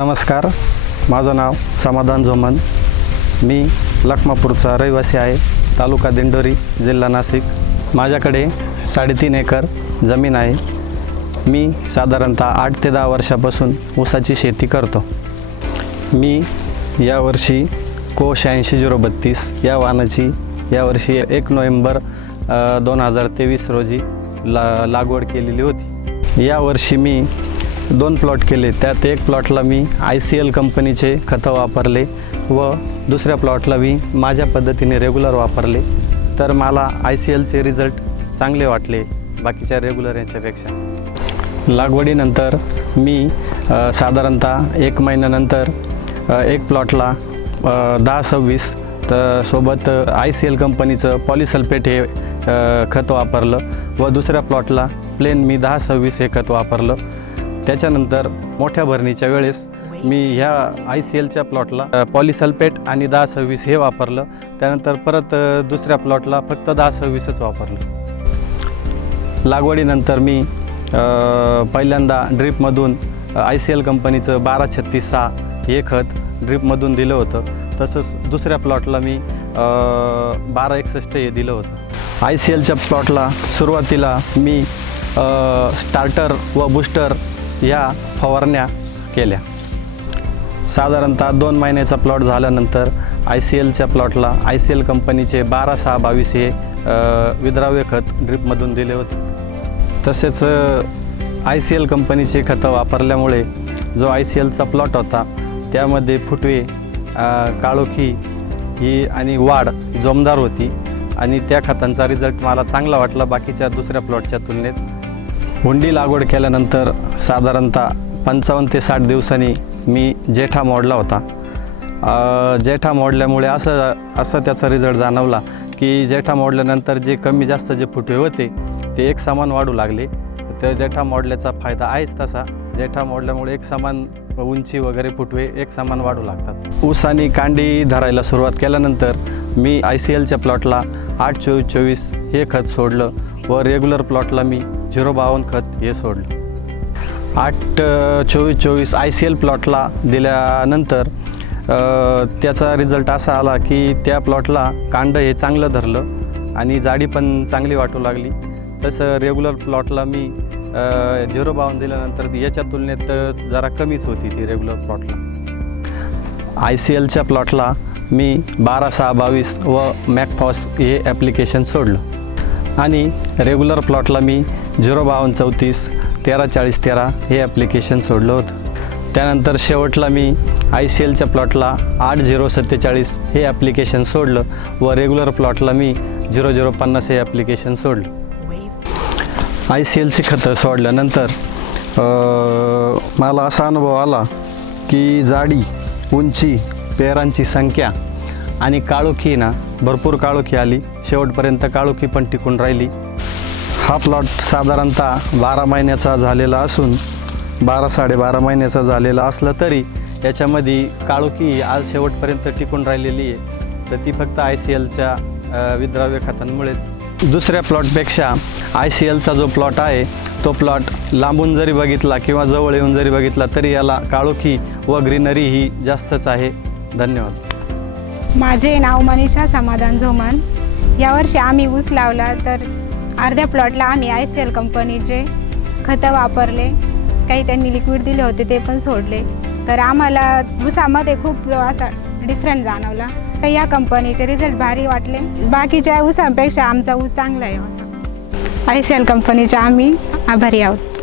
नमस्कार माझं नाव समाधान झोमन मी लखमापूरचा रहिवासी आहे तालुका दिंडोरी जिल्हा नाशिक. माझ्याकडे साडेतीन एकर जमीन आहे. मी साधारणतः आठ ते दहा वर्षापासून ऊसाची शेती करतो. मी यावर्षी को शहाऐंशी झिरो बत्तीस या वाहनाची यावर्षी एक नोव्हेंबर दोन हजार तेवीस रोजी ला लागवड केलेली होती. यावर्षी मी दोन प्लॉट केले. त्यात एक प्लॉटला मी आय सी एल कंपनीचे खतं वापरले व दुसऱ्या प्लॉटला मी माझ्या पद्धतीने रेग्युलर वापरले. तर मला आय सी एलचे रिझल्ट चांगले वाटले बाकीच्या रेग्युलर यांच्यापेक्षा. लागवडीनंतर मी साधारणतः एक महिन्यानंतर एक प्लॉटला दहा सव्वीस तर सोबत आय सी एल कंपनीचं पॉलिसल्फेट हे खत वापरलं व दुसऱ्या प्लॉटला प्लेन मी दहा सव्वीस हे खत वापरलं. त्याच्यानंतर मोठ्या भरणीच्या वेळेस मी ह्या आय सी एलच्या प्लॉटला पॉलिसल्पेट आणि दहा सव्वीस हे वापरलं. त्यानंतर परत दुसऱ्या प्लॉटला फक्त दहा सव्वीसच वापरलं. लागवडीनंतर मी पहिल्यांदा ड्रीपमधून आय सी एल कंपनीचं बारा छत्तीस सहा हे खत ड्रीपमधून दिलं होतं. तसंच दुसऱ्या प्लॉटला मी बारा एकसष्ट हे दिलं होतं. आय सी एलच्या प्लॉटला सुरुवातीला मी स्टार्टर व बूस्टर या फवारण्या केल्या. साधारणतः दोन महिन्याचा प्लॉट झाल्यानंतर आय सी एलच्या प्लॉटला आय सी एल कंपनीचे बारा सहा बावीस हे विद्राव्य खत ड्रीपमधून दिले होते. तसेच आय सी एल कंपनीचे खतं वापरल्यामुळे जो आय सी एलचा प्लॉट होता त्यामध्ये फुटवे काळोखी ही आणि वाढ जोमदार होती आणि त्या खतांचा रिझल्ट मला चांगला वाटला. बाकीच्या दुसऱ्या प्लॉटच्या तुलनेत हुंडी लागवड केल्यानंतर साधारणतः पंचावन्न ते साठ दिवसांनी मी जेठा मोडला होता. जेठा मोडल्यामुळे असं असं त्याचा रिझल्ट जाणवला की जेठा मोडल्यानंतर जे कमी जास्त जे फुटवे होते ते एक समान वाढू लागले. तर जेठा मोडल्याचा फायदा आहेच तसा. जेठा मोडल्यामुळे एक समान उंची वगैरे फुटवे एक समान वाढू लागतात. ऊस आणि कांडी धरायला सुरुवात केल्यानंतर मी आय सी एलच्या प्लॉटला आठ चोवीस चोवीस हे खत सोडलं व रेग्युलर प्लॉटला मी झिरो बावन्न खत हे सोडलं. आठ चोवीस चोवीस आय सी एल प्लॉटला दिल्यानंतर त्याचा रिझल्ट असा आला की त्या प्लॉटला कांड हे चांगलं धरलं आणि जाडी पण चांगली वाटू लागली. तसं रेग्युलर प्लॉटला मी झिरो बावन्न दिल्यानंतर याच्या तुलनेत जरा कमीच होती ती रेग्युलर प्लॉटला आय सी एलच्या प्लॉटला मी बारा सहा बावीस व मॅकफॉस हे ॲप्लिकेशन सोडलं. आणि रेग्युलर प्लॉटला मी झिरो बावन्न चौतीस तेरा चाळीस तेरा हे ॲप्लिकेशन सोडलं होतं. त्यानंतर शेवटला मी आय सी एलच्या प्लॉटला आठ झिरो सत्तेचाळीस हे ॲप्लिकेशन सोडलं व रेग्युलर प्लॉटला मी झिरो झिरो पन्नास हे ॲप्लिकेशन सोडलं. आय सी एलची खतं सोडल्यानंतर मला असा अनुभव आला की जाडी उंची पेरांची संख्या आणि काळोखी ना भरपूर काळोखी आली. शेवटपर्यंत काळोखी पण टिकून राहिली. हा प्लॉट साधारणतः बारा महिन्याचा झालेला असून बारा साडेबारा महिन्याचा झालेला असला तरी याच्यामध्ये काळोखी आज शेवटपर्यंत टिकून राहिलेली आहे. तर ती फक्त आय सी एलच्या विद्राव्य खतांमुळेच. दुसऱ्या प्लॉटपेक्षा आय सी एलचा जो प्लॉट आहे तो प्लॉट लांबून जरी बघितला किंवा जवळ येऊन जरी बघितला तरी याला काळोखी व ग्रीनरी ही जास्तच आहे. धन्यवाद. माझे नाव मनीषा समाधान झोमान यावर्षी आम्ही ऊस लावला तर अर्ध्या प्लॉटला आम्ही आय सी एल कंपनीचे खतं वापरले. काही त्यांनी लिक्विड दिले होते ते पण सोडले. तर आम्हाला ऊसामध्ये खूप असा डिफरंट जाणवला. तर या कंपनीचे रिझल्ट भारी वाटले. बाकीच्या ऊसांपेक्षा आमचा ऊस चांगला आहे आय सी एल कंपनीच्या आम्ही आभारी आहोत.